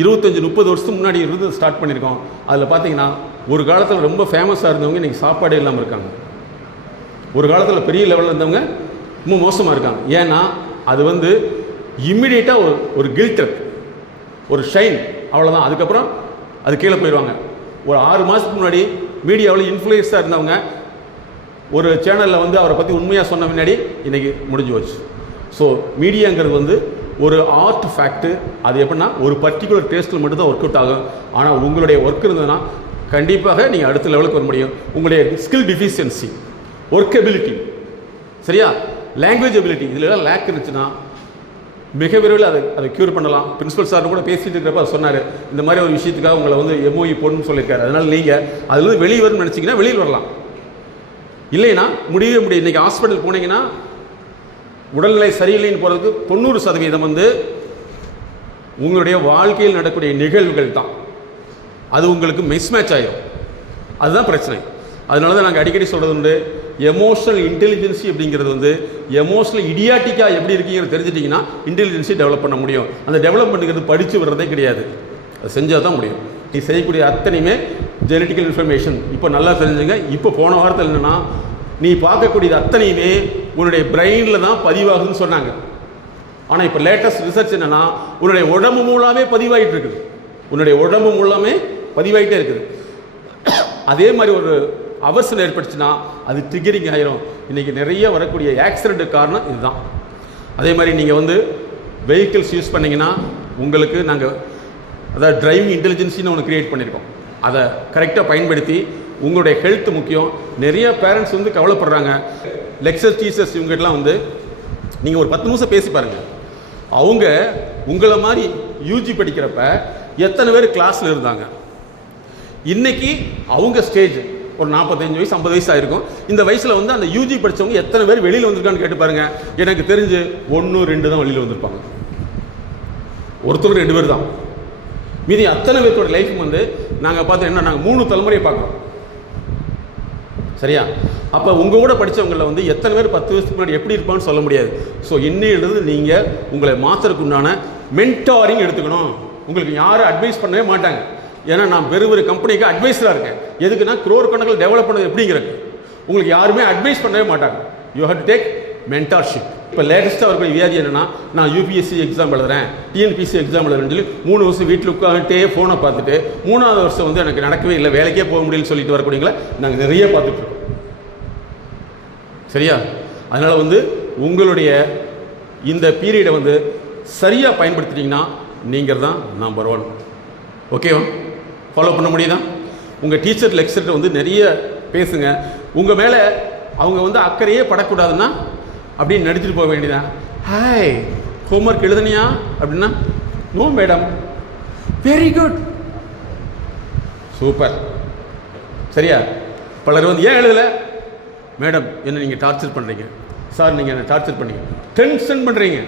25-30 வருஷத்துக்கு முன்னாடி இருந்து ஸ்டார்ட் பண்ணியிருக்கோம். அதில் பார்த்தீங்கன்னா ஒரு காலத்தில் ரொம்ப ஃபேமஸாக இருந்தவங்க இன்றைக்கி சாப்பாடே இல்லாமல் இருக்காங்க. ஒரு காலத்தில் பெரிய லெவலில் இருந்தவங்க ரொம்ப மோசமாக இருக்காங்க. ஏன்னா அது வந்து இம்மிடியேட்டாக ஒரு கில்ட்டர், ஒரு ஷைன், அவ்வளோதான். அதுக்கப்புறம் அது கீழே போயிடுவாங்க. ஒரு 6 மாதத்துக்கு முன்னாடி மீடியாவில் இன்ஃப்ளூயன்ஸாக இருந்தவங்க ஒரு சேனலில் வந்து அவரை பற்றி உண்மையாக சொன்ன முன்னாடி இன்றைக்கி முடிஞ்சு போச்சு. ஸோ மீடியாங்கிறது வந்து ஒரு ஆர்ட் ஃபேக்ட்டு. அது எப்படின்னா ஒரு பர்டிகுலர் டேஸ்ட்டில் மட்டும்தான் ஒர்க் அவுட் ஆகும். ஆனால் உங்களுடைய ஒர்க் இருந்ததுன்னா கண்டிப்பாக நீங்கள் அடுத்த லெவலுக்கு வர முடியும். உங்களுடைய ஸ்கில் டிஃபிஷியன்சி, ஒர்க் எபிலிட்டி, சரியா, லாங்குவேஜ் எபிலிட்டி, இதில் லேக் இருந்துச்சுன்னா மிக விரைவில் அதை க்யூர் பண்ணலாம். பிரின்சிபல் சார் கூட பேசிகிட்டு இருக்கிறப்ப சொன்னார், இந்த மாதிரி ஒரு விஷயத்துக்காக உங்களை வந்து எம்ஓஇ போடணும்னு சொல்லியிருக்காரு. அதனால் நீங்கள் அதுலேருந்து வெளியே வரும்னு நினச்சிங்கன்னா வெளியில் வரலாம். இல்லைன்னா முடியவே முடியும். இன்றைக்கி ஹாஸ்பிட்டல் போனீங்கன்னா உடல்நிலை சரியில்லைன்னு போகிறதுக்கு 90% வந்து உங்களுடைய வாழ்க்கையில் நடக்கக்கூடிய நிகழ்வுகள் தான். அது உங்களுக்கு மிஸ்மேட்ச் ஆகிடும். அதுதான் பிரச்சனை. அதனால தான் நாங்கள் அடிக்கடி சொல்கிறது உண்டு, எமோஷனல் இன்டெலிஜென்சி அப்படிங்கிறது வந்து எமோஷனல் இடியாட்டிக்காக எப்படி இருக்கீங்கிறது தெரிஞ்சிட்டிங்கன்னா இன்டெலிஜென்சி டெவலப் பண்ண முடியும். அந்த டெவலப் பண்ணுறது படித்து வர்றதே கிடையாது, அது செஞ்சால் தான் முடியும். நீ செய்யக்கூடிய அத்தனையுமே ஜெனட்டிக்கல் இன்ஃபர்மேஷன். இப்போ நல்லா தெரிஞ்சுங்க. இப்போ போன வாரத்தில் என்னென்னா, நீ பார்க்கக்கூடியது அத்தனையுமே உன்னுடைய பிரெயினில் தான் பதிவாகுதுன்னு சொன்னாங்க. ஆனால் இப்போ லேட்டஸ்ட் ரிசர்ச் என்னென்னா, உன்னுடைய உடம்பு மூலமே பதிவாகிட்டு இருக்குது. உன்னுடைய உடம்பு மூலமே பதிவாகிட்டே இருக்குது. அதே மாதிரி ஒரு அவசரம் ஏற்பட்டுச்சுன்னா அது ட்ரிகரிங் ஆயிரும். இன்றைக்கி நிறைய வரக்கூடிய ஆக்சிடென்ட்டுக்கு காரணம் இதுதான். அதே மாதிரி நீங்கள் வந்து வெஹிக்கிள்ஸ் யூஸ் பண்ணிங்கன்னா உங்களுக்கு நாங்கள் அதாவது டிரைவிங் இன்டெலிஜென்சின்னு ஒன்று க்ரியேட் பண்ணியிருக்கோம். அதை கரெக்டாக பயன்படுத்தி உங்களுடைய ஹெல்த் முக்கியம். நிறைய பேரண்ட்ஸ் வந்து கவலைப்படுறாங்க. லெக்சர் டீச்சர்ஸ் இவங்ககிட்டலாம் வந்து நீங்கள் ஒரு 10 நிமிஷம் பேசி பாருங்கள். அவங்க உங்களை மாதிரி யூஜி படிக்கிறப்ப எத்தனை பேர் கிளாஸில் இருந்தாங்க. இன்றைக்கி அவங்க ஸ்டேஜ் ஒரு 45 வயசு 50 வயசு ஆயிருக்கும். இந்த வயசில் வந்து அந்த யூஜி படித்தவங்க எத்தனை பேர் வெளியில் வந்திருக்கான்னு கேட்டு பாருங்கள். எனக்கு தெரிஞ்சு 1-2 தான் வெளியில் வந்திருப்பாங்க. ஒருத்தர் 2 பேர் தான். மீதி அத்தனை பேர்த்தோட லைஃப் வந்து நாங்கள் பார்த்து என்ன, நாங்கள் 3 தலைமுறையை பார்க்குறோம். சரியா? அப்போ உங்கள் கூட படித்தவங்களில் வந்து எத்தனை பேர் 10 வருஷத்துக்கு முன்னாடி எப்படி இருப்பான்னு சொல்ல முடியாது. ஸோ இன்னையிலிருந்து நீங்கள் உங்களை மாற்றுறதுக்கு உண்டான மென்டாரிங் எடுத்துக்கணும். உங்களுக்கு யாரும் அட்வைஸ் பண்ணவே மாட்டாங்க. ஏன்னா நான் பெரு கம்பெனிக்கு அட்வைஸராக இருக்கேன். எதுக்குன்னா crore கணக்கில் டெவலப் பண்ணது எப்படிங்கிறது உங்களுக்கு யாருமே அட்வைஸ் பண்ணவே மாட்டாங்க. You have to take mentorship. இப்போ லேட்டஸ்ட்டாக வரக்கூடிய வியாதி என்னென்னா, நான் யூபிஎஸ்சி எக்ஸாம் எழுதுறேன், டிஎன்பிஎஸ்சி எக்ஸாம் எழுதுறேன்னு சொல்லி 3 வருஷம் வீட்டில் உட்காந்துட்டே ஃபோனை பார்த்துட்டு 3ஆவது வருஷம் வந்து எனக்கு நடக்கவே இல்லை, வேலைக்கே போக முடியலன்னு சொல்லிட்டு வரக்கூடியங்கள நாங்கள் நிறைய பார்த்துட்ருக்கோம். சரியா? அதனால் வந்து உங்களுடைய இந்த பீரியடை வந்து சரியாக பயன்படுத்திட்டீங்கன்னா நீங்கள் தான் நம்பர் 1. ஓகேவா? ஃபாலோ பண்ண முடியுதா? உங்கள் டீச்சர் லெக்சர்கிட்ட வந்து நிறைய பேசுங்க. உங்கள் மேலே அவங்க வந்து அக்கறையே படக்கூடாதுன்னா அப்படின்னு நடிச்சுட்டு போக வேண்டியதான். ஹாய், ஹோம்ஒர்க் எழுதுனியா அப்படின்னா, no madam. Very good, super. சரியா? பலர் வந்து ஏன் எழுதலை மேடம், என்ன நீங்கள் டார்ச்சர் பண்ணுறீங்க சார், நீங்கள் என்ன டார்ச்சர் பண்ணீங்க, டென்ஷன் பண்ணுறீங்க.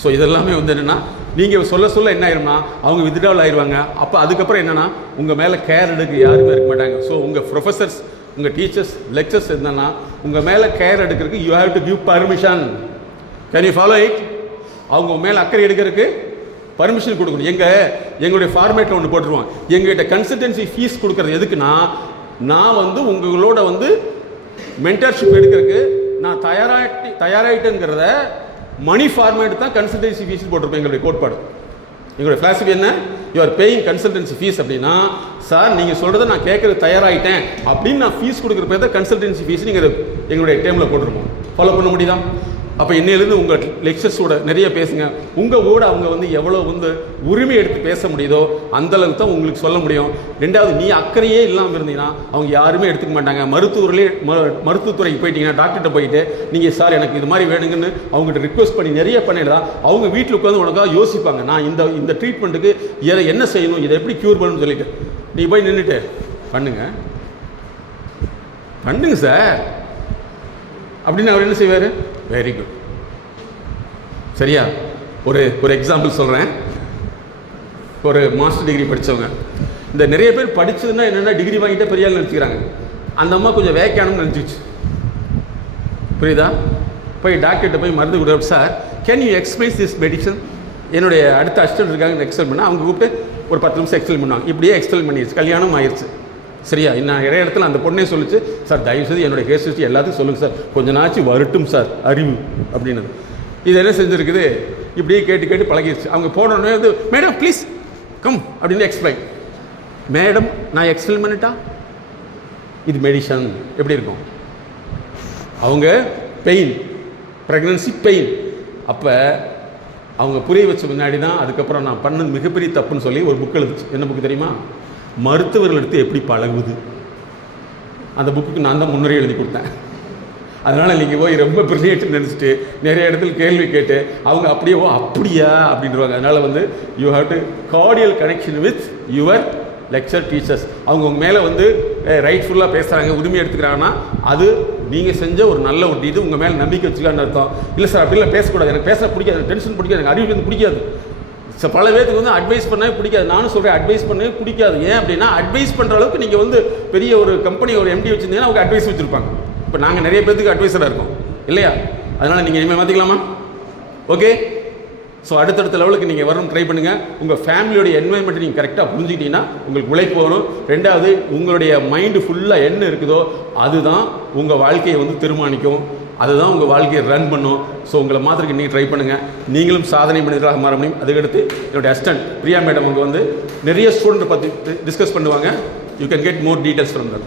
ஸோ இதெல்லாமே வந்து என்னென்னா, நீங்கள் சொல்ல சொல்ல என்ன ஆயிரும்னா அவங்க வித்ட்ராவல் ஆயிடுவாங்க. அப்போ அதுக்கப்புறம் என்னென்னா உங்கள் மேலே கேர் எடுக்க யாருமே இருக்க மாட்டாங்க. ஸோ உங்கள் ப்ரொஃபஸர்ஸ், உங்கள் டீச்சர்ஸ், லெக்சர்ஸ் என்னன்னா உங்கள் மேலே கேர் எடுக்கிறதுக்கு you have to give permission. Can you follow it? அவங்க மேலே அக்கறை எடுக்கிறதுக்கு பர்மிஷன் கொடுக்கணும். எங்களுடைய ஃபார்மேட்டில் ஒன்று போட்டுருவோம். எங்கள்கிட்ட கன்சல்டன்சி ஃபீஸ் கொடுக்குறது எதுக்குன்னா, நான் வந்து உங்களோட வந்து மென்டர்ஷிப் எடுக்கிறதுக்கு நான் தயாராகிட்டேங்கிறத மணி ஃபார்மேட் தான் கன்சல்டன்சி ஃபீஸ் போட்டிருப்பேன். எங்களுடைய கோட்பாடு, எங்களுடைய ஃபிலாசபி என்ன, you are paying consultancy fees அப்படின்னா, சார் நீங்கள் சொல்கிறத நான் கேட்குறது தயாராகிட்டேன் அப்படின்னு நான் ஃபீஸ் கொடுக்குற பேர் தான் கன்சல்டன்சி ஃபீஸ். நீங்கள் எங்களுடைய டைமில் போட்டிருப்போம். ஃபாலோ பண்ண முடியுதா? அப்போ இன்னையிலேருந்து உங்கள் லெக்சர்ஸோட நிறைய பேசுங்க. உங்கள் கூட அவங்க வந்து எவ்வளோ வந்து உரிமை எடுத்து பேச முடியுதோ அந்தளவுக்கு தான் உங்களுக்கு சொல்ல முடியும். 2வது, நீ அக்கறையே இல்லாமல் இருந்தீங்கன்னா அவங்க யாருமே எடுத்துக்க மாட்டாங்க. மருத்துவத்துறைக்கு போயிட்டீங்கன்னா, டாக்டர்கிட்ட போயிட்டு நீங்கள் சார் எனக்கு இது மாதிரி வேணுங்கன்னு அவங்ககிட்ட ரிக்வெஸ்ட் பண்ணி நிறைய பண்ணிடலாம். அவங்க வீட்டில் உட்காந்து உனக்காக யோசிப்பாங்க, நான் இந்த ட்ரீட்மெண்ட்டுக்கு என்ன செய்யணும், இதை எப்படி க்யூர் பண்ணணும்னு சொல்லிட்டு நீ போய் நின்றுட்டு பண்ணுங்க சார் அப்படின்னு அவர் என்ன செய்வார்? Very good. சரியா? ஒரு எக்ஸாம்பிள் சொல்கிறேன். ஒரு மாஸ்டர் டிகிரி படித்தவங்க, இந்த நிறைய பேர் படித்ததுன்னா என்னென்னா டிகிரி வாங்கிட்டு பெரிய ஆள் நினச்சிக்கிறாங்க. அந்த அம்மா கொஞ்சம் வேக்கானு நினச்சிச்சு. புரியுதா? போய் டாக்டர்கிட்ட போய் மருந்து கொடுக்குற, sir can you explain this medicine. என்னுடைய அடுத்த அசிஸ்டன்ட் இருக்காங்க, எக்ஸ்பிளைன் பண்ணால் அவங்க கூப்பிட்டு ஒரு 10 நிமிஷம் எக்ஸ்பிளைன் பண்ணுவாங்க. இப்படியே எக்ஸ்பிளைன் பண்ணிடுச்சு, கல்யாணம் ஆயிடுச்சு. சரியா? இன்னும் நிறைய இடத்துல அந்த பொண்ணே சொல்லிச்சு, சார் தயவுசெய்து என்னுடைய கேஸ் வச்சு எல்லாத்துக்கும் சொல்லுங்கள் சார், கொஞ்சம் நாச்சு வரட்டும் சார் அறிவு அப்படின்னு. இது என்ன செஞ்சுருக்குது, இப்படியே கேட்டு கேட்டு பழகிடுச்சு. அவங்க போனோடனே வந்து மேடம் ப்ளீஸ் கம் அப்படின்னு எக்ஸ்பிளைன். மேடம் நான் எக்ஸ்பிளைன் பண்ணிட்டா இது மெடிசன் எப்படி இருக்கும்? அவங்க பெயின், ப்ரெக்னன்சி பெயின். அப்போ அவங்க புரிய வச்ச முன்னாடி தான் அதுக்கப்புறம் நான் பண்ணது மிகப்பெரிய தப்புன்னு சொல்லி ஒரு புக் எழுதுச்சு. என்ன புக்கு தெரியுமா? மருத்துவர்கள் எடுத்து எப்படி பழகுவது. அந்த புக்குக்கு நான் தான் முன்னரே எழுதி கொடுத்தேன். அதனால் நீங்கள் போய் ரொம்ப பிரில்லியன்ட்னு நினச்சிட்டு நிறைய இடத்துல கேள்வி கேட்டு அவங்க அப்படியே அப்படியா அப்படின்றவாங்க. அதனால் வந்து you have to கார்டியல் connection with your lecture teachers. அவங்க உங்கள் மேலே வந்து ரைட்ஃபுல்லாக பேசுகிறாங்க, உரிமை எடுத்துக்கிறாங்கன்னா அது நீங்கள் செஞ்ச ஒரு நல்ல ஒரு இது, உங்கள் மேலே நம்பிக்கை வச்சுக்கலான்னு அர்த்தம். இல்லை சார் அப்படிலாம் பேசக்கூடாது, எனக்கு பேச பிடிக்காது, எனக்கு டென்ஷன் பிடிக்காது, எனக்கு அறிவு வந்து பிடிக்காது. பல பேருக்கு வந்து அட்வைஸ் பண்ணவே பிடிக்காது. நானும் சொல்கிறேன், அட்வைஸ் பண்ணவே பிடிக்காது. ஏன் அப்படின்னா அட்வைஸ் பண்ணுற அளவுக்கு நீங்கள் வந்து பெரிய ஒரு கம்பெனி ஒரு எம்டி வச்சுருந்தீங்கன்னா அவங்க அட்வைஸ் வச்சுருப்பாங்க. இப்போ நாங்கள் நிறைய பேருக்கு அட்வைஸராக இருக்கோம் இல்லையா? அதனால் நீங்கள் இனிமேல் மாற்றிக்கலாமா? ஓகே. ஸோ அடுத்தடுத்த லெவலுக்கு நீங்கள் வரணும், ட்ரை பண்ணுங்கள். உங்கள் ஃபேமிலியோடைய என்வாயன்மெண்ட் நீங்கள் கரெக்டாக புரிஞ்சுக்கிட்டீங்கன்னா உங்களுக்கு உழைப்பு வரும். 2வது, உங்களுடைய மைண்டு ஃபுல்லாக என்ன இருக்குதோ அதுதான் உங்கள் வாழ்க்கையை வந்து தீர்மானிக்கும், அதுதான் உங்கள் வாழ்க்கையை ரன் பண்ணும். ஸோ உங்களை மாத்திரக்கு நீங்கள் ட்ரை பண்ணுங்கள், நீங்களும் சாதனை மனிதராக மாற முடியும். அதுக்கடுத்து என்னுடைய அசிஸ்டன்ட் பிரியா மேடம் அவங்க வந்து நிறைய ஸ்டூடெண்ட்டை பற்றி டிஸ்கஸ் பண்ணுவாங்க. You can get more details from that.